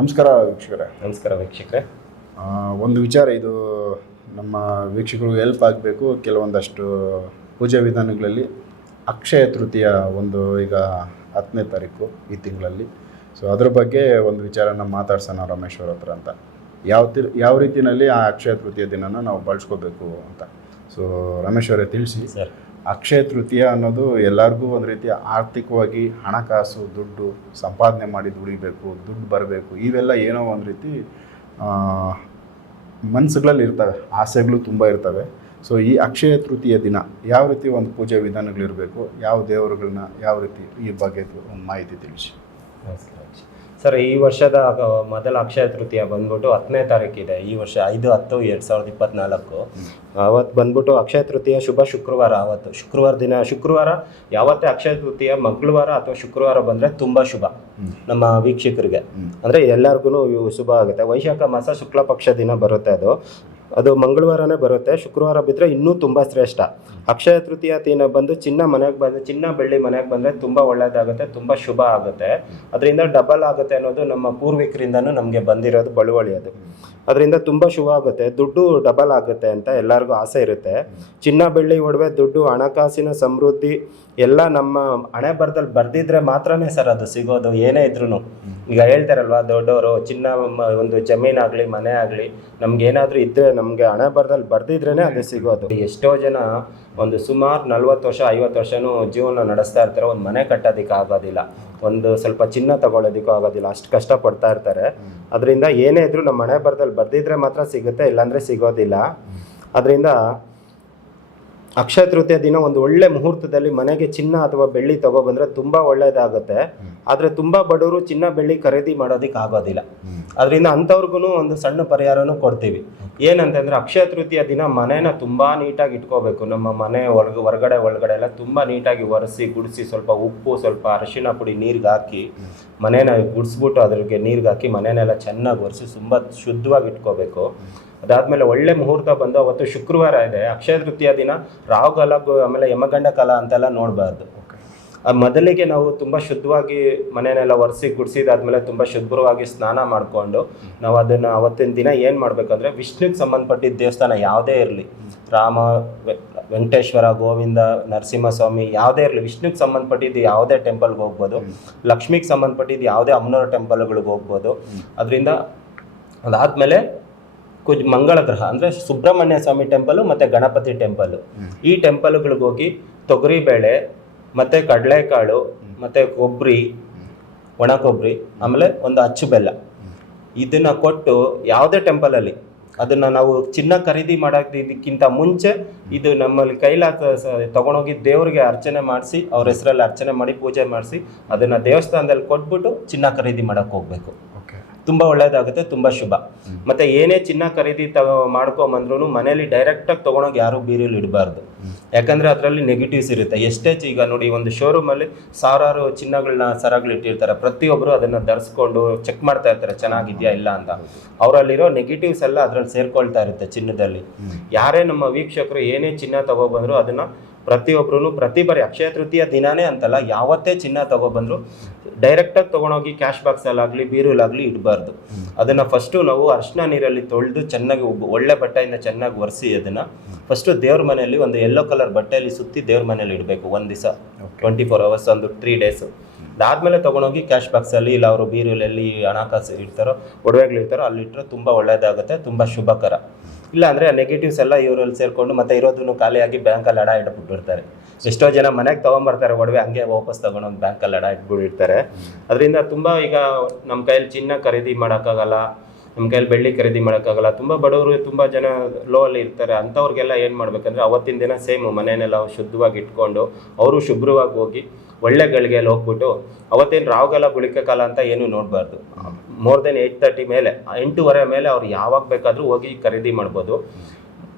ನಮಸ್ಕಾರ ವೀಕ್ಷಕರೇ. ನಮಸ್ಕಾರ ವೀಕ್ಷಕರೇ. ಒಂದು ವಿಚಾರ ಇದು ನಮ್ಮ ವೀಕ್ಷಕರು ಹೆಲ್ಪ್ ಆಗಬೇಕು ಕೆಲವೊಂದಷ್ಟು ಪೂಜಾ ವಿಧಾನಗಳಲ್ಲಿ. ಅಕ್ಷಯ ತೃತೀಯ ಒಂದು ಈಗ ಹತ್ತನೇ ತಾರೀಕು ಈ ತಿಂಗಳಲ್ಲಿ. ಸೊ ಅದ್ರ ಬಗ್ಗೆ ಒಂದು ವಿಚಾರನ ಮಾತಾಡ್ಸೋಣ ರಮೇಶ್ವರ ಹತ್ರ ಅಂತ. ಯಾವ ತಿ ಯಾವ ರೀತಿಯಲ್ಲಿ ಆ ಅಕ್ಷಯ ತೃತೀಯ ದಿನನ ನಾವು ಬಳಸ್ಕೋಬೇಕು ಅಂತ. ಸೊ ರಮೇಶ್ವರೇ ತಿಳಿಸಿ. ಸರ್ ಅಕ್ಷಯ ತೃತೀಯ ಅನ್ನೋದು ಎಲ್ಲರಿಗೂ ಒಂದು ರೀತಿ ಆರ್ಥಿಕವಾಗಿ ಹಣಕಾಸು, ದುಡ್ಡು ಸಂಪಾದನೆ ಮಾಡಿ ದುಡಿಬೇಕು ದುಡ್ಡು ಬರಬೇಕು, ಇವೆಲ್ಲ ಏನೋ ಒಂದು ರೀತಿ ಮನಸ್ಸುಗಳಲ್ಲಿ ಇರ್ತವೆ, ಆಸೆಗಳು ತುಂಬ ಇರ್ತವೆ. ಸೊ ಈ ಅಕ್ಷಯ ತೃತೀಯ ದಿನ ಯಾವ ರೀತಿ ಒಂದು ಪೂಜೆ ವಿಧಾನಗಳಿರಬೇಕು, ಯಾವ ದೇವರುಗಳನ್ನ ಯಾವ ರೀತಿ ಈ ಬಗ್ಗೆ ಒಂದು ಮಾಹಿತಿ ತಿಳಿಸಿ? ಸರ್ ಈ ವರ್ಷದ ಮೊದಲ ಅಕ್ಷಯ ತೃತೀಯ ಬಂದ್ಬಿಟ್ಟು ಹತ್ತನೇ ತಾರೀಕಿದೆ. ಈ ವರ್ಷ ಐದು ಹತ್ತು ಎರಡು ಸಾವಿರದ ಇಪ್ಪತ್ನಾಲ್ಕು. ಅವತ್ತು ಬಂದ್ಬಿಟ್ಟು ಅಕ್ಷಯ ತೃತೀಯ ಶುಭ ಶುಕ್ರವಾರ. ಅವತ್ತು ಶುಕ್ರವಾರ ದಿನ ಶುಕ್ರವಾರ ಯಾವತ್ತೇ ಅಕ್ಷಯ ತೃತೀಯ ಮಂಗಳವಾರ ಅಥವಾ ಶುಕ್ರವಾರ ಬಂದರೆ ತುಂಬ ಶುಭ ನಮ್ಮ ವೀಕ್ಷಕರಿಗೆ. ಅಂದರೆ ಎಲ್ಲರಿಗೂ ಶುಭ ಆಗುತ್ತೆ. ವೈಶಾಖ ಮಾಸ ಶುಕ್ಲ ಪಕ್ಷ ದಿನ ಬರುತ್ತೆ ಅದು. ಅದು ಮಂಗಳವಾರನೇ ಬರುತ್ತೆ. ಶುಕ್ರವಾರ ಬಿದ್ದರೆ ಇನ್ನೂ ತುಂಬ ಶ್ರೇಷ್ಠ. ಅಕ್ಷಯ ತೃತೀಯ ದಿನ ಬಂದು ಚಿನ್ನ ಮನೆಗೆ ಬಂದರೆ ಚಿನ್ನ ಬೆಳ್ಳಿ ಮನೆಗೆ ಬಂದರೆ ತುಂಬ ಒಳ್ಳೆಯದಾಗುತ್ತೆ ತುಂಬ ಶುಭ ಆಗುತ್ತೆ. ಅದರಿಂದ ಡಬಲ್ ಆಗುತ್ತೆ ಅನ್ನೋದು ನಮ್ಮ ಪೂರ್ವಿಕರಿಂದನೂ ನಮಗೆ ಬಂದಿರೋದು ಬಳುವಳಿ ಅದು. ಅದರಿಂದ ತುಂಬ ಶುಭ ಆಗುತ್ತೆ. ದುಡ್ಡು ಡಬಲ್ ಆಗುತ್ತೆ ಅಂತ ಎಲ್ಲರಿಗೂ ಆಸೆ ಇರುತ್ತೆ. ಚಿನ್ನ ಬೆಳ್ಳಿ ಒಡವೆ, ದುಡ್ಡು, ಹಣಕಾಸಿನ ಸಮೃದ್ಧಿ ಎಲ್ಲ ನಮ್ಮ ಹಣೆ ಬರದಲ್ಲಿ ಬರ್ದಿದ್ರೆ ಮಾತ್ರನೇ ಸರ್ ಅದು ಸಿಗೋದು, ಏನೇ ಇದ್ರೂ ಈಗ ಹೇಳ್ತಾರಲ್ವಾ ದೊಡ್ಡವರು ಚಿನ್ನ ಒಂದು ಜಮೀನಾಗಲಿ ಮನೆ ಆಗಲಿ ನಮ್ಗೆ ಏನಾದರೂ ಇದ್ದರೆ ನಮಗೆ ಹಣ ಬರದಲ್ಲಿ ಬರ್ದಿದ್ರೇ ಅದು ಸಿಗೋದು. ಎಷ್ಟೋ ಜನ ಒಂದು ಸುಮಾರು ನಲ್ವತ್ತು ವರ್ಷ, ಐವತ್ತು ವರ್ಷನೂ ಜೀವನ ನಡೆಸ್ತಾ ಇರ್ತಾರೆ. ಒಂದು ಮನೆ ಕಟ್ಟೋದಕ್ಕೆ ಆಗೋದಿಲ್ಲ. ಒಂದು ಸ್ವಲ್ಪ ಚಿನ್ನ ತಗೊಳ್ಳೋದಕ್ಕೂ ಆಗೋದಿಲ್ಲ. ಅಷ್ಟು ಪಡ್ತಾ ಇರ್ತಾರೆ. ಅದರಿಂದ ಏನೇ ಇದ್ರೂ ನಮ್ಮ ಮನೆ ಬರದಲ್ಲಿ ಬರ್ದಿದ್ರೆ ಮಾತ್ರ ಸಿಗುತ್ತೆ, ಇಲ್ಲಾಂದರೆ ಸಿಗೋದಿಲ್ಲ. ಅದರಿಂದ ಅಕ್ಷಯ ತೃತೀಯ ದಿನ ಒಂದು ಒಳ್ಳೆ ಮುಹೂರ್ತದಲ್ಲಿ ಮನೆಗೆ ಚಿನ್ನ ಅಥವಾ ಬೆಳ್ಳಿ ತಗೊಬಂದ್ರೆ ತುಂಬ ಒಳ್ಳೆಯದಾಗುತ್ತೆ ಆದರೆ ತುಂಬ ಬಡವರು ಚಿನ್ನ, ಬೆಳ್ಳಿ ಖರೀದಿ ಮಾಡೋದಕ್ಕೆ ಆಗೋದಿಲ್ಲ ಅದರಿಂದ ಅಂಥವ್ರಿಗೂ ಒಂದು ಸಣ್ಣ ಪರಿಹಾರನೂ ಕೊಡ್ತೀವಿ. ಏನಂತಂದ್ರೆ ಅಕ್ಷಯ ತೃತೀಯ ದಿನ ಮನೇನ ತುಂಬ ನೀಟಾಗಿ ಇಟ್ಕೋಬೇಕು. ನಮ್ಮ ಮನೆ ಒಳಗೆ ಹೊರಗಡೆ ಒಳಗಡೆ ಎಲ್ಲ ತುಂಬ ನೀಟಾಗಿ ಒರೆಸಿ ಗುಡಿಸಿ ಸ್ವಲ್ಪ ಉಪ್ಪು ಸ್ವಲ್ಪ ಅರಿಶಿನ ಪುಡಿ ನೀರಿಗೆ ಹಾಕಿ ಮನೇನ ಗುಡಿಸ್ಬಿಟ್ಟು ಅದ್ರಿಗೆ ನೀರಿಗೆ ಹಾಕಿ ಮನೇನೆಲ್ಲ ಚೆನ್ನಾಗಿ ಒರೆಸಿ ತುಂಬ ಶುದ್ಧವಾಗಿ ಇಟ್ಕೋಬೇಕು. ಅದಾದ್ಮೇಲೆ ಒಳ್ಳೆ ಮುಹೂರ್ತ ಬಂದು ಅವತ್ತು ಶುಕ್ರವಾರ ಇದೆ. ಅಕ್ಷಯ ತೃತೀಯ ದಿನ ರಾಹುಗಲ ಆಮೇಲೆ ಯಮಗಂಡ ಕಾಲ ಅಂತೆಲ್ಲ ನೋಡಬಾರ್ದು. ಮೊದಲಿಗೆ ನಾವು ತುಂಬ ಶುದ್ಧವಾಗಿ ಮನೆಯನ್ನೆಲ್ಲ ಒರೆಸಿ ಗುಡಿಸಿದಾದ್ಮೇಲೆ ತುಂಬ ಶುಭ್ರವಾಗಿ ಸ್ನಾನ ಮಾಡಿಕೊಂಡು ನಾವು ಅದನ್ನು ಅವತ್ತಿನ ದಿನ ಏನು ಮಾಡಬೇಕಂದ್ರೆ ವಿಷ್ಣುಗೆ ಸಂಬಂಧಪಟ್ಟಿದ್ದ ದೇವಸ್ಥಾನ ಯಾವುದೇ ಇರಲಿ. ರಾಮ ವೆಂಕಟೇಶ್ವರ, ಗೋವಿಂದ, ನರಸಿಂಹಸ್ವಾಮಿ ಯಾವುದೇ ಇರಲಿ. ವಿಷ್ಣುಗೆ ಸಂಬಂಧಪಟ್ಟಿದ್ದು ಯಾವುದೇ ಟೆಂಪಲ್ಗೆ ಹೋಗ್ಬೋದು. ಲಕ್ಷ್ಮಿಗೆ ಸಂಬಂಧಪಟ್ಟಿದ್ದು ಯಾವುದೇ ಅಮ್ಮನವರ ಟೆಂಪಲ್ಗಳಿಗೆ ಹೋಗ್ಬೋದು. ಅದರಿಂದ ಅದಾದಮೇಲೆ ಕುಜ್ ಮಂಗಳ ಗ್ರಹ ಅಂದರೆ ಸುಬ್ರಹ್ಮಣ್ಯ ಸ್ವಾಮಿ ಟೆಂಪಲು ಮತ್ತು ಗಣಪತಿ ಟೆಂಪಲ್. ಈ ಟೆಂಪಲ್ಗಳಿಗೆ ಹೋಗಿ ತೊಗರಿಬೇಳೆ ಮತ್ತು ಕಡಲೆಕಾಳು, ಮತ್ತು ಕೊಬ್ಬರಿ ಒಣ ಕೊಬ್ಬರಿ ಆಮೇಲೆ ಒಂದು ಅಚ್ಚು ಬೆಲ್ಲ. ಇದನ್ನು ಕೊಟ್ಟು ಯಾವುದೇ ಟೆಂಪಲಲ್ಲಿ ಅದನ್ನು ನಾವು ಚಿನ್ನ ಖರೀದಿ ಮಾಡೋದಕ್ಕಿಂತ ಮುಂಚೆ ಇದು ನಮ್ಮಲ್ಲಿ ಕೈಲಾಸ ತಗೊಂಡೋಗಿ ದೇವರಿಗೆ ಅರ್ಚನೆ ಮಾಡಿಸಿ, ಅವ್ರ ಹೆಸರಲ್ಲಿ ಅರ್ಚನೆ ಮಾಡಿ, ಪೂಜೆ ಮಾಡಿಸಿ, ಅದನ್ನು ದೇವಸ್ಥಾನದಲ್ಲಿ ಕೊಟ್ಬಿಟ್ಟು ಚಿನ್ನ ಖರೀದಿ ಮಾಡೋಕ್ಕೆ ಹೋಗಬೇಕು. ತುಂಬ ಒಳ್ಳೇದಾಗುತ್ತೆ, ತುಂಬ ಶುಭ. ಮತ್ತೆ ಏನೇ ಚಿನ್ನ ಖರೀದಿ ತಗೋ ಮಾಡ್ಕೊಂಬಂದ್ರೂ ಮನೇಲಿ ಡೈರೆಕ್ಟಾಗಿ ತೊಗೊಳೋಕೆ ಯಾರೂ ಬೀರಿಯಲ್ಲಿ ಇಡಬಾರ್ದು. ಯಾಕಂದರೆ ಅದರಲ್ಲಿ ನೆಗೆಟಿವ್ಸ್ ಇರುತ್ತೆ. ಎಷ್ಟೇ ಈಗ ನೋಡಿ ಒಂದು ಶೋರೂಮಲ್ಲಿ ಸಾವಿರಾರು ಚಿನ್ನಗಳನ್ನ ಸರಗಳು ಇಟ್ಟಿರ್ತಾರೆ. ಪ್ರತಿಯೊಬ್ಬರು ಅದನ್ನು ಧರಿಸ್ಕೊಂಡು ಚೆಕ್ ಮಾಡ್ತಾ ಇರ್ತಾರೆ, ಚೆನ್ನಾಗಿದೆಯಾ ಇಲ್ಲ ಅಂತ. ಅವರಲ್ಲಿರೋ ನೆಗೆಟಿವ್ಸ್ ಎಲ್ಲ ಅದರಲ್ಲಿ ಸೇರ್ಕೊಳ್ತಾ ಇರುತ್ತೆ ಚಿನ್ನದಲ್ಲಿ. ಯಾರೇ ನಮ್ಮ ವೀಕ್ಷಕರು ಏನೇ ಚಿನ್ನ ತಗೊಬಂದ್ರು ಅದನ್ನು ಪ್ರತಿಯೊಬ್ಬರೂ ಪ್ರತಿ ಬಾರಿ ಅಕ್ಷಯ ತೃತೀಯ ದಿನಾನೇ ಅಂತಲ್ಲ ಯಾವತ್ತೇ ಚಿನ್ನ ತಗೊಬಂದ್ರು ಡೈರೆಕ್ಟಾಗಿ ತೊಗೊಂಡೋಗಿ ಕ್ಯಾಶ್ ಬಾಕ್ಸಲ್ಲಾಗಲಿ ಬೀರೂಲಾಗಲಿ ಇಡಬಾರ್ದು. ಅದನ್ನು ಫಸ್ಟು ನಾವು ಅರ್ಶಿನ ನೀರಲ್ಲಿ ತೊಳೆದು ಚೆನ್ನಾಗಿ ಒಳ್ಳೆ ಬಟ್ಟೆಯಿಂದ ಚೆನ್ನಾಗಿ ಒರೆಸಿ ಅದನ್ನು ಫಸ್ಟು ದೇವ್ರ ಮನೆಯಲ್ಲಿ ಒಂದು ಯೆಲ್ಲೋ ಕಲರ್ ಬಟ್ಟೆಯಲ್ಲಿ ಸುತ್ತಿ ದೇವ್ರ ಮನೇಲಿ ಇಡಬೇಕು ಒಂದು ದಿವಸ. ಟ್ವೆಂಟಿ ಫೋರ್ ಅವರ್ಸ್ ಒಂದು ತ್ರೀ ಡೇಸು ಅದಾದಮೇಲೆ ತೊಗೊಂಡೋಗಿ ಕ್ಯಾಶ್ ಬಾಕ್ಸಲ್ಲಿ ಇಲ್ಲ ಅವರು ಬೀರುಲಲ್ಲಿ ಹಣಕಾಸು ಇಡ್ತಾರೋ ಒಡವೆಗಳು ಇರ್ತಾರೋ ಅಲ್ಲಿಟ್ಟರೆ ತುಂಬ ಒಳ್ಳೆಯದಾಗುತ್ತೆ ತುಂಬ ಶುಭಕರ. ಇಲ್ಲ ಅಂದರೆ ನೆಗೆಟಿವ್ಸ್ ಎಲ್ಲ ಇವರಲ್ಲಿ ಸೇರಿಕೊಂಡು ಮತ್ತೆ ಇರೋದನ್ನು ಖಾಲಿಯಾಗಿ ಬ್ಯಾಂಕಲ್ಲಿ ಅಡ ಇಟ್ಬಿಟ್ಟಿರ್ತಾರೆ. ಎಷ್ಟೋ ಜನ ಮನೆಗೆ ತೊಗೊಂಬರ್ತಾರೆ ಒಡವೆ, ಹಂಗೆ ವಾಪಸ್ ತೊಗೊಂಡೋಗಿ ಬ್ಯಾಂಕಲ್ಲಿ ಅಡ ಇಟ್ಬಿಟ್ಟಿರ್ತಾರೆ. ಅದರಿಂದ ತುಂಬ ಈಗ ನಮ್ಮ ಕೈಯಲ್ಲಿ ಚಿನ್ನ ಖರೀದಿ ಮಾಡೋಕ್ಕಾಗಲ್ಲ ನಮ್ಮ ಕೈಯಲ್ಲಿ ಬೆಳ್ಳಿ ಖರೀದಿ ಮಾಡೋಕ್ಕಾಗಲ್ಲ. ತುಂಬ ಬಡವರು, ತುಂಬ ಜನ ಲೋ ಅಲ್ಲಿ ಇರ್ತಾರೆ. ಅಂಥವ್ರಿಗೆಲ್ಲ ಏನು ಮಾಡಬೇಕಂದ್ರೆ, ಅವತ್ತಿನ ದಿನ ಸೇಮು ಮನೆಯನ್ನೆಲ್ಲ ಶುದ್ಧವಾಗಿ ಇಟ್ಕೊಂಡು, ಅವರು ಶುಭ್ರವಾಗಿ ಹೋಗಿ ಒಳ್ಳೆ ಗಳಿಗೆಯಲ್ಲಿ ಹೋಗ್ಬಿಟ್ಟು ಅವತ್ತೇನು ರಾವುಗಾಲ ಗುಳಿಕೆ ಕಾಲ ಅಂತ ಏನು ನೋಡಬಾರ್ದು. ಮೋರ್ ದೆನ್ ಏಯ್ಟ್ ತರ್ಟಿ ಮೇಲೆ ಎಂಟೂವರೆ ಮೇಲೆ ಅವ್ರು ಯಾವಾಗ ಬೇಕಾದರೂ ಹೋಗಿ ಖರೀದಿ ಮಾಡ್ಬೋದು.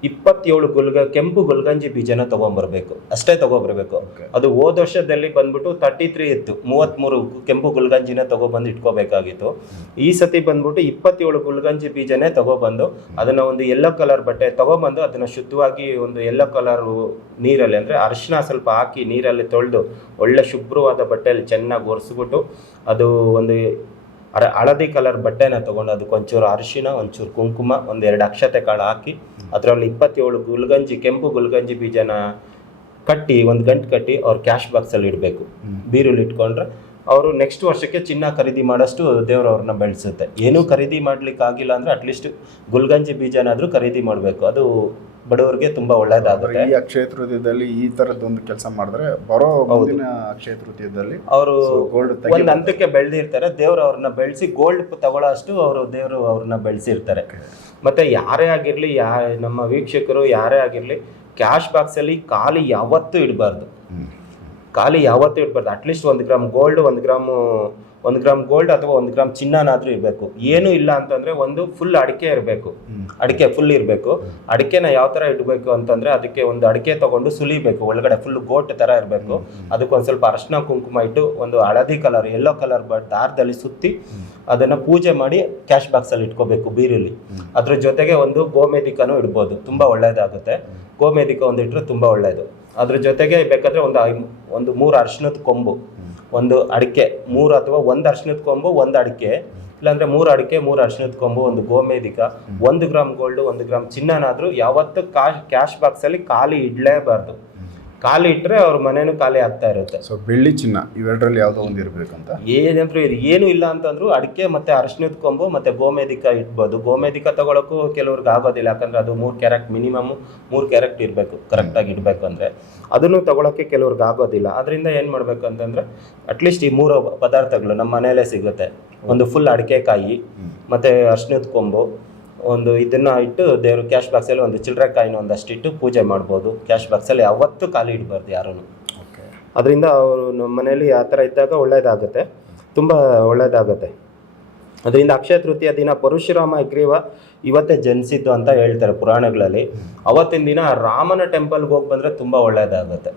ಇಪ್ಪತ್ತೇಳು ಗುಲ್ಗ ಕೆಂಪು ಗುಲ್ಗಂಜಿ ಬೀಜನ ತಗೊಂಬರ್ಬೇಕು. ಅಷ್ಟೇ ತಗೊಬರ್ಬೇಕು. ಅದು ಹೋದ ವರ್ಷದಲ್ಲಿ ಬಂದ್ಬಿಟ್ಟು ತರ್ಟಿ ತ್ರೀ ಇತ್ತು. ಮೂವತ್ತ್ಮೂರು ಕೆಂಪು ಗುಲ್ಗಂಜಿನ ತಗೊಬಂದು ಇಟ್ಕೋಬೇಕಾಗಿತ್ತು. ಈ ಸತಿ ಬಂದ್ಬಿಟ್ಟು ಇಪ್ಪತ್ತೇಳು ಗುಲ್ಗಂಜಿ ಬೀಜನೇ ತಗೊಬಂದು ಅದನ್ನ ಒಂದು ಯೆಲ್ಲೋ ಕಲರ್ ಬಟ್ಟೆ ತಗೊಬಂದು ಅದನ್ನ ಶುದ್ಧವಾಗಿ ಒಂದು ಯೆಲ್ಲೋ ಕಲರ್ ನೀರಲ್ಲಿ ಅಂದರೆ ಅರಿಶಿನ ಸ್ವಲ್ಪ ಹಾಕಿ ನೀರಲ್ಲಿ ತೊಳೆದು ಒಳ್ಳೆ ಶುಭ್ರವಾದ ಬಟ್ಟೆಯಲ್ಲಿ ಚೆನ್ನಾಗಿ ಒರೆಸ್ಬಿಟ್ಟು ಅದು ಒಂದು ಅರ ಹಳದಿ ಕಲರ್ ಬಟ್ಟೆನ ತೊಗೊಂಡು ಅದಕ್ಕೆ ಒಂಚೂರು ಅರಿಶಿನ ಒಂಚೂರು ಕುಂಕುಮ ಒಂದೆರಡು ಅಕ್ಷತೆ ಕಾಳು ಹಾಕಿ ಅದರಲ್ಲಿ ಇಪ್ಪತ್ತೇಳು ಗುಲ್ಗಂಜಿ ಕೆಂಪು ಗುಲ್ಗಂಜಿ ಬೀಜನ ಕಟ್ಟಿ ಒಂದು ಗಂಟು ಕಟ್ಟಿ ಅವ್ರು ಕ್ಯಾಶ್ ಬಾಕ್ಸಲ್ಲಿ ಇಡಬೇಕು. ಬೀರುಲಿ ಇಟ್ಕೊಂಡ್ರೆ ಅವರು ನೆಕ್ಸ್ಟ್ ವರ್ಷಕ್ಕೆ ಚಿನ್ನ ಖರೀದಿ ಮಾಡೋಷ್ಟು ದೇವರು ಅವ್ರನ್ನ ಬೆಳೆಸುತ್ತೆ. ಏನೂ ಖರೀದಿ ಮಾಡ್ಲಿಕ್ಕೆ ಆಗಿಲ್ಲ ಅಂದರೆ ಅಟ್ಲೀಸ್ಟ್ ಗುಲ್ಗಂಜಿ ಬೀಜನಾದರೂ ಖರೀದಿ ಮಾಡಬೇಕು. ಅದು ಬಡವರಿಗೆ ತುಂಬಾ ಒಳ್ಳೇದಾಗುತ್ತೆ. ಈ ಅಕ್ಷಯ ತೃತೀಯದಲ್ಲಿ ಈ ತರದೊಂದು ಕೆಲಸ ಮಾಡಿದ್ರೆ ಬರೋ ಮುಂದಿನ ಅಕ್ಷಯ ತೃತೀಯದಲ್ಲಿ ಅವರು ಗೋಲ್ಡ್ ಒಂದು ಹಂತಕ್ಕೆ ಬೆಳೆದಿರ್ತಾರೆ. ದೇವ್ರು ಅವ್ರನ್ನ ಬೆಳೆಸಿ ಗೋಲ್ಡ್ ತಗೊಳ್ಳೋ ಅಷ್ಟು ಅವರು ದೇವರು ಅವ್ರನ್ನ ಬೆಳೆಸಿರ್ತಾರೆ. ಮತ್ತೆ ಯಾರೇ ಆಗಿರ್ಲಿ ಯಾ ನಮ್ಮ ವೀಕ್ಷಕರು ಯಾರೇ ಆಗಿರ್ಲಿ ಕ್ಯಾಶ್ ಬಾಕ್ಸ್ ಅಲ್ಲಿ ಖಾಲಿ ಯಾವತ್ತೂ ಇಡಬಾರ್ದು. ಖಾಲಿ ಯಾವತ್ತೂ ಇಡಬಾರ್ದು. ಅಟ್ಲೀಸ್ಟ್ ಒಂದು ಗ್ರಾಮ್ ಗೋಲ್ಡ್ ಒಂದು ಗ್ರಾಮು ಒಂದು ಗ್ರಾಮ್ ಗೋಲ್ಡ್ ಅಥವಾ ಒಂದು ಗ್ರಾಮ್ ಚಿನ್ನನಾದ್ರೂ ಇರಬೇಕು. ಏನು ಇಲ್ಲ ಅಂತಂದ್ರೆ ಒಂದು ಫುಲ್ ಅಡಿಕೆ ಇರಬೇಕು. ಅಡಿಕೆ ಫುಲ್ ಇರಬೇಕು. ಅಡಿಕೆನ ಯಾವ ಥರ ಇಡಬೇಕು ಅಂತಂದ್ರೆ ಅದಕ್ಕೆ ಒಂದು ಅಡಿಕೆ ತಗೊಂಡು ಸುಲಿಬೇಕು. ಒಳಗಡೆ ಫುಲ್ ಗೋಟ್ ಥರ ಇರಬೇಕು. ಅದಕ್ಕೆ ಒಂದು ಸ್ವಲ್ಪ ಅರಶಿನ ಕುಂಕುಮ ಇಟ್ಟು ಒಂದು ಹಳದಿ ಕಲರ್ ಯೆಲ್ಲೋ ಕಲರ್ ದಾರದಲ್ಲಿ ಸುತ್ತಿ ಅದನ್ನ ಪೂಜೆ ಮಾಡಿ ಕ್ಯಾಶ್ ಬಾಕ್ಸಲ್ಲಿ ಇಟ್ಕೋಬೇಕು ಬೀರಲ್ಲಿ ಅದ್ರ ಜೊತೆಗೆ ಒಂದು ಗೋಮೇದಿಕನೂ ಇಡ್ಬೋದು. ತುಂಬಾ ಒಳ್ಳೇದಾಗುತ್ತೆ. ಗೋಮೇದಿಕ ಒಂದು ಇಟ್ಟರೆ ತುಂಬಾ ಒಳ್ಳೇದು. ಅದ್ರ ಜೊತೆಗೆ ಬೇಕಾದ್ರೆ ಒಂದು ಐ- ಒಂದು ಮೂರು ಅರಿಶಿನದ ಕೊಂಬು. ಒಂದು ಅಡಿಕೆ ಮೂರು ಅಥವಾ ಒಂದು ಅರ್ಶಿನದ ಕೊಂಬು ಒಂದು ಅಡಿಕೆ. ಇಲ್ಲಾಂದ್ರೆ ಮೂರು ಅಡಿಕೆ ಮೂರು ಅರ್ಶಿನದ ಕೊಂಬು ಒಂದು ಗೋಮೇಧಿಕ ಒಂದು ಗ್ರಾಮ್ ಗೋಲ್ಡ್ ಒಂದು ಗ್ರಾಮ್ ಚಿನ್ನನಾದ್ರೂ ಯಾವತ್ತು ಕಾಶ್ ಕ್ಯಾಶ್ ಬಾಕ್ಸಲ್ಲಿ ಖಾಲಿ ಇಡಲೇಬಾರ್ದು. ಖಾಲಿ ಇಟ್ಟರೆ ಅವ್ರ ಮನೇನು ಖಾಲಿ ಆಗ್ತಾ ಇರುತ್ತೆ. ಸೊ ಬೆಳ್ಳಿ ಚಿನ್ನ ಇವೆರಡರಲ್ಲಿ ಯಾವುದೋ ಒಂದು ಇರಬೇಕಂತ? ಏನಂದ್ರು ಇದು ಏನು ಇಲ್ಲ ಅಂತಂದ್ರು ಅಡಿಕೆ ಮತ್ತೆ ಅರಿಶಿನದ ಕೊಂಬು ಮತ್ತೆ ಗೋಮೇಧಿಕ ಇಡ್ಬೋದು. ಗೋಮೇದಿಕ ತಗೊಳಕ್ಕೂ ಕೆಲವ್ರಿಗೆ ಆಗೋದಿಲ್ಲ ಯಾಕಂದ್ರೆ ಅದು ಮೂರು ಕ್ಯಾರೆಟ್ ಮಿನಿಮಮ್ ಮೂರು ಕ್ಯಾರೆಕ್ಟ್ ಇರಬೇಕು ಕರೆಕ್ಟಾಗಿ ಇಡಬೇಕು ಅಂದ್ರೆ. ಅದನ್ನು ತಗೊಳಕ್ಕೆ ಕೆಲವ್ರಿಗೆ ಆಗೋದಿಲ್ಲ. ಅದರಿಂದ ಏನು ಮಾಡಬೇಕು ಅಂತಂದ್ರೆ ಅಟ್ಲೀಸ್ಟ್ ಈ ಮೂರು ಪದಾರ್ಥಗಳು ನಮ್ಮ ಮನೆಯಲ್ಲೇ ಸಿಗುತ್ತೆ. ಒಂದು ಫುಲ್ ಅಡಿಕೆ ಕಾಯಿ ಮತ್ತೆ ಅರಿಶಿನದ ಕೊಂಬು ಒಂದು ಇದನ್ನ ಇಟ್ಟು ದೇವರು ಕ್ಯಾಶ್ ಬಾಕ್ಸಲ್ಲಿ ಒಂದು ಚಿಲ್ಲರೆ ಕಾಯಿನ ಒಂದಷ್ಟು ಇಟ್ಟು ಪೂಜೆ ಮಾಡ್ಬೋದು. ಕ್ಯಾಶ್ ಬಾಕ್ಸಲ್ಲಿ ಯಾವತ್ತೂ ಖಾಲಿ ಇಡಬಾರ್ದು ಯಾರೂ ಓಕೆ ಅದರಿಂದ ಅವರು ನಮ್ಮ ಮನೇಲಿ ಆ ಥರ ಇದ್ದಾಗ ಒಳ್ಳೆಯದಾಗುತ್ತೆ ತುಂಬ ಒಳ್ಳೆಯದಾಗುತ್ತೆ ಅದರಿಂದ ಅಕ್ಷಯ ತೃತೀಯ ದಿನ ಪರಶುರಾಮ ಅಗ್ರೀವ ಇವತ್ತೇ ಜನಿಸಿದ್ದು ಅಂತ ಹೇಳ್ತಾರೆ ಪುರಾಣಗಳಲ್ಲಿ. ಅವತ್ತಿನ ದಿನ ರಾಮನ ಟೆಂಪಲ್ಗೆ ಹೋಗಿ ಬಂದರೆ ತುಂಬ ಒಳ್ಳೆಯದಾಗುತ್ತೆ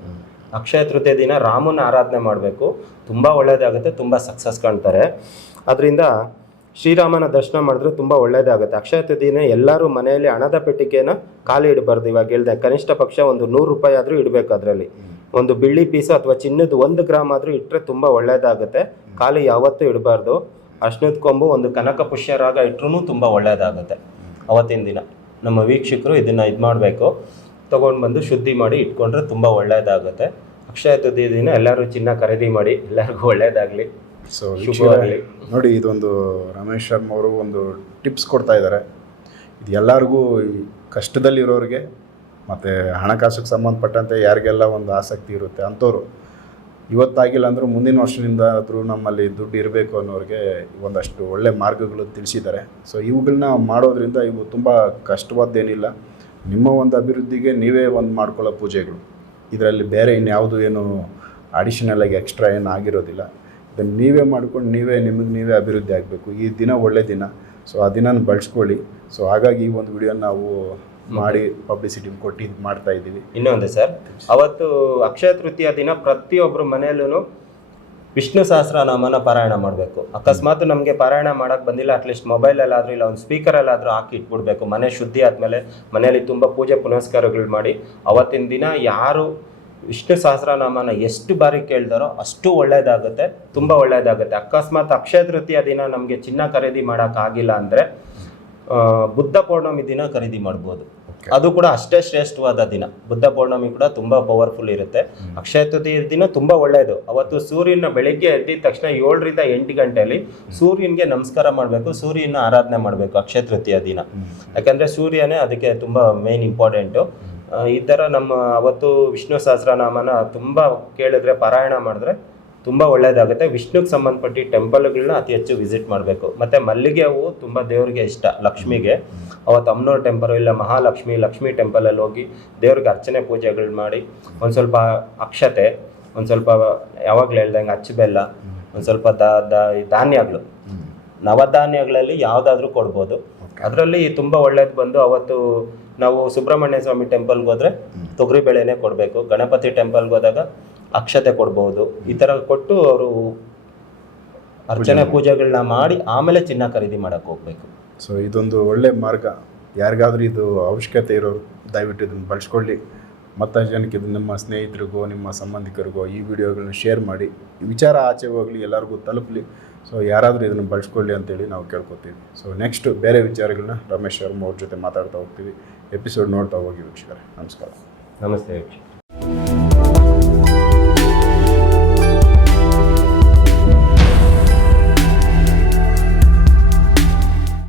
ಅಕ್ಷಯ ತೃತೀಯ ದಿನ ರಾಮನ ಆರಾಧನೆ ಮಾಡಬೇಕು. ತುಂಬ ಒಳ್ಳೆಯದಾಗುತ್ತೆ ತುಂಬ ಸಕ್ಸಸ್ ಕಾಣ್ತಾರೆ. ಅದರಿಂದ ಶ್ರೀರಾಮನ ದರ್ಶನ ಮಾಡಿದ್ರೆ ತುಂಬ ಒಳ್ಳೆಯದಾಗುತ್ತೆ ಅಕ್ಷಯ ತೃತೀಯನ ಎಲ್ಲರೂ ಮನೆಯಲ್ಲಿ ಹಣದ ಪೆಟ್ಟಿಗೆನ ಖಾಲಿ ಇಡಬಾರ್ದು. ಇವಾಗ ಹೇಳ್ದೆ, ಕನಿಷ್ಠ ಪಕ್ಷ ಒಂದು ನೂರು ರೂಪಾಯಿ ಆದರೂ ಇಡಬೇಕು ಅದರಲ್ಲಿ. ಒಂದು ಬಿಳಿ ಪೀಸು ಅಥವಾ ಚಿನ್ನದ ಒಂದು ಗ್ರಾಮ್ ಆದರೂ ಇಟ್ಟರೆ ತುಂಬ ಒಳ್ಳೆಯದಾಗುತ್ತೆ ಖಾಲಿ ಯಾವತ್ತೂ ಇಡಬಾರ್ದು. ಅರ್ಶಿನದ ಕೊಂಬು ಒಂದು ಕನಕ ಪುಷ್ಯರಾಗ ಇಟ್ರೂ ತುಂಬ ಒಳ್ಳೆಯದಾಗುತ್ತೆ ಅವತ್ತಿನ ದಿನ ನಮ್ಮ ವೀಕ್ಷಕರು ಇದನ್ನು ಇದು ಮಾಡಬೇಕು. ತೊಗೊಂಡು ಬಂದು ಶುದ್ಧಿ ಮಾಡಿ ಇಟ್ಕೊಂಡ್ರೆ ತುಂಬ ಒಳ್ಳೆಯದಾಗುತ್ತೆ ಅಕ್ಷಯ ತೃತೀಯ ದಿನ ಎಲ್ಲರೂ ಚಿನ್ನ ಖರೀದಿ ಮಾಡಿ, ಎಲ್ಲರಿಗೂ ಒಳ್ಳೆಯದಾಗಲಿ ಸೊ ನೋಡಿ ಇದೊಂದು ರಮೇಶ್ ಶರ್ಮ ಅವರು ಒಂದು ಟಿಪ್ಸ್ ಕೊಡ್ತಾ ಇದ್ದಾರೆ. ಇದು ಎಲ್ಲರಿಗೂ ಕಷ್ಟದಲ್ಲಿರೋರಿಗೆ ಮತ್ತು ಹಣಕಾಸಿಗೆ ಸಂಬಂಧಪಟ್ಟಂತೆ ಯಾರಿಗೆಲ್ಲ ಒಂದು ಆಸಕ್ತಿ ಇರುತ್ತೆ ಅಂಥವ್ರು ಇವತ್ತಾಗಿಲ್ಲ ಅಂದರೂ ಮುಂದಿನ ವರ್ಷದಿಂದ ಆದರೂ ನಮ್ಮಲ್ಲಿ ದುಡ್ಡು ಇರಬೇಕು ಅನ್ನೋರಿಗೆ ಒಂದಷ್ಟು ಒಳ್ಳೆ ಮಾರ್ಗಗಳು ತಿಳಿಸಿದ್ದಾರೆ. ಸೊ ಇವುಗಳನ್ನ ಮಾಡೋದ್ರಿಂದ ಇವು ತುಂಬ ಕಷ್ಟವಾದ್ದೇನಿಲ್ಲ. ನಿಮ್ಮ ಒಂದು ಅಭಿವೃದ್ಧಿಗೆ ನೀವೇ ಒಂದು ಮಾಡ್ಕೊಳ್ಳೋ ಪೂಜೆಗಳು. ಇದರಲ್ಲಿ ಬೇರೆ ಇನ್ಯಾವುದು ಏನು ಅಡಿಷನಲ್ ಆಗಿ ಎಕ್ಸ್ಟ್ರಾ ಏನು ಆಗಿರೋದಿಲ್ಲ. ಇದನ್ನು ನೀವೇ ಮಾಡ್ಕೊಂಡು ನೀವೇ ನಿಮಗೆ ನೀವೇ ಅಭಿವೃದ್ಧಿ ಆಗಬೇಕು. ಈ ದಿನ ಒಳ್ಳೆ ದಿನ. ಸೊ ಆ ದಿನ ಬಳಸ್ಕೊಳ್ಳಿ. ಸೊ ಹಾಗಾಗಿ ಈ ಒಂದು ವಿಡಿಯೋ ನಾವು ಮಾಡಿ ಪಬ್ಲಿಸಿಟಿ ಕೊಟ್ಟು ಇದು ಮಾಡ್ತಾ ಇದ್ದೀವಿ. ಇನ್ನೊಂದು ಸರ್, ಅವತ್ತು ಅಕ್ಷಯ ತೃತೀಯ ದಿನ ಪ್ರತಿಯೊಬ್ಬರು ಮನೆಯಲ್ಲೂ ವಿಷ್ಣು ಸಹಸ್ರನಾಮನ ಪಾರಾಯಣ ಮಾಡಬೇಕು. ಅಕಸ್ಮಾತ್ ನಮಗೆ ಪಾರಾಯಣ ಮಾಡೋಕ್ಕೆ ಬಂದಿಲ್ಲ ಅಟ್ಲೀಸ್ಟ್ ಮೊಬೈಲಲ್ಲಾದರೂ ಇಲ್ಲ, ಒಂದು ಸ್ಪೀಕರಲ್ಲಾದರೂ ಹಾಕಿ ಇಟ್ಬಿಡ್ಬೇಕು. ಮನೆ ಶುದ್ಧಿ ಆದಮೇಲೆ ಮನೆಯಲ್ಲಿ ತುಂಬ ಪೂಜೆ ಪುನಸ್ಕಾರಗಳು ಮಾಡಿ, ಅವತ್ತಿನ ದಿನ ಯಾರು ವಿಷ್ಣು ಸಹಸ್ರನಾಮನ ಎಷ್ಟು ಬಾರಿ ಕೇಳ್ದಾರೋ ಅಷ್ಟು ಒಳ್ಳೆಯದಾಗುತ್ತೆ ತುಂಬ ಒಳ್ಳೆಯದಾಗುತ್ತೆ ಅಕಸ್ಮಾತ್ ಅಕ್ಷಯ ತೃತೀಯ ದಿನ ನಮಗೆ ಚಿನ್ನ ಖರೀದಿ ಮಾಡೋಕ್ಕಾಗಿಲ್ಲ ಅಂದರೆ ಬುದ್ಧ ಪೌರ್ಣಮಿ ದಿನ ಖರೀದಿ ಮಾಡ್ಬೋದು. ಅದು ಕೂಡ ಅಷ್ಟೇ ಶ್ರೇಷ್ಠವಾದ ದಿನ. ಬುದ್ಧ ಪೌರ್ಣಮಿ ಕೂಡ ತುಂಬ ಪವರ್ಫುಲ್ ಇರುತ್ತೆ. ಅಕ್ಷಯ ತೃತೀಯ ದಿನ ತುಂಬ ಒಳ್ಳೆಯದು ಅವತ್ತು ಸೂರ್ಯನ ಬೆಳಿಗ್ಗೆ ಎದ್ದಿದ ತಕ್ಷಣ ಏಳರಿಂದ ಎಂಟು ಗಂಟೆಯಲ್ಲಿ ಸೂರ್ಯನಿಗೆ ನಮಸ್ಕಾರ ಮಾಡಬೇಕು ಸೂರ್ಯನ ಆರಾಧನೆ ಮಾಡಬೇಕು ಅಕ್ಷಯ ತೃತೀಯ ದಿನ. ಯಾಕಂದರೆ ಸೂರ್ಯನೇ ಅದಕ್ಕೆ ತುಂಬ ಮೇನ್ ಇಂಪಾರ್ಟೆಂಟು ಈ ಥರ ನಮ್ಮ ಅವತ್ತು ವಿಷ್ಣು ಸಹಸ್ರನಾಮನ ತುಂಬ ಕೇಳಿದ್ರೆ ಪಾರಾಯಣ ಮಾಡಿದ್ರೆ ತುಂಬ ಒಳ್ಳೆಯದಾಗುತ್ತೆ ವಿಷ್ಣುಗೆ ಸಂಬಂಧಪಟ್ಟ ಟೆಂಪಲ್ಗಳನ್ನ ಅತಿ ಹೆಚ್ಚು ವಿಸಿಟ್ ಮಾಡಬೇಕು. ಮತ್ತು ಮಲ್ಲಿಗೆ ಹೂವು ತುಂಬ ದೇವರಿಗೆ ಇಷ್ಟ ಲಕ್ಷ್ಮಿಗೆ. ಅವತ್ತು ಅಮ್ನೋರ್ ಟೆಂಪಲ್ ಇಲ್ಲ ಮಹಾಲಕ್ಷ್ಮಿ ಲಕ್ಷ್ಮಿ ಟೆಂಪಲಲ್ಲಿ ಹೋಗಿ ದೇವ್ರಿಗೆ ಅರ್ಚನೆ ಪೂಜೆಗಳು ಮಾಡಿ ಒಂದು ಸ್ವಲ್ಪ ಅಕ್ಷತೆ ಒಂದು ಸ್ವಲ್ಪ ಯಾವಾಗಲೂ ಹೇಳ್ದಂಗೆ ಅಚ್ಚು ಬೆಲ್ಲ ಒಂದು ಸ್ವಲ್ಪ ದಾ ದಾ ಧಾನ್ಯಗಳು. ನವಧಾನ್ಯಗಳಲ್ಲಿ ಯಾವುದಾದ್ರೂ ಕೊಡ್ಬೋದು. ಅದರಲ್ಲಿ ತುಂಬಾ ಒಳ್ಳೇದು ಬಂದು ಅವತ್ತು ನಾವು ಸುಬ್ರಹ್ಮಣ್ಯ ಸ್ವಾಮಿ ಟೆಂಪಲ್ ಹೋದ್ರೆ ತೊಗರಿ ಬೆಳೆನೆ ಕೊಡಬೇಕು ಗಣಪತಿ ಟೆಂಪಲ್ಗೆ ಹೋದಾಗ ಅಕ್ಷತೆ ಕೊಡ್ಬೋದು ಈ ಥರ ಕೊಟ್ಟು ಅವರು ಅರ್ಚನೆ ಪೂಜೆಗಳನ್ನ ಮಾಡಿ ಆಮೇಲೆ ಚಿನ್ನ ಖರೀದಿ ಮಾಡಕ್ಕೆ ಹೋಗ್ಬೇಕು. ಸೊ ಇದೊಂದು ಒಳ್ಳೆ ಮಾರ್ಗ. ಯಾರಿಗಾದ್ರೂ ಇದು ಅವಶ್ಯಕತೆ ಇರೋರು ದಯವಿಟ್ಟು ಇದನ್ನು ಬಳಸ್ಕೊಳ್ಳಿ. ಮತ್ತಷ್ಟು ಜನಕ್ಕೆ ಇದು ನಿಮ್ಮ ಸ್ನೇಹಿತರಿಗೋ ನಿಮ್ಮ ಸಂಬಂಧಿಕರಿಗೋ ಈ ವಿಡಿಯೋಗಳನ್ನ ಶೇರ್ ಮಾಡಿ. ವಿಚಾರ ಆಚೆ ಹೋಗಲಿ ಎಲ್ಲರಿಗೂ ತಲುಪಲಿ. ಸೊ ಯಾರಾದರೂ ಇದನ್ನು ಬಳಸ್ಕೊಳ್ಳಿ ಅಂತೇಳಿ ನಾವು ಕೇಳ್ಕೊತೀವಿ. ಸೊ ನೆಕ್ಸ್ಟ್ ಬೇರೆ ವಿಚಾರಗಳನ್ನ ರಮೇಶ್ ಶರ್ಮ ಅವ್ರ ಜೊತೆ ಮಾತಾಡ್ತಾ ಹೋಗ್ತೀವಿ. ಎಪಿಸೋಡ್ ನೋಡ್ತಾ ಹೋಗಿ ವೀಕ್ಷಕರೇ. ನಮಸ್ಕಾರ. ನಮಸ್ತೆ ವೀಕ್ಷಕರೇ.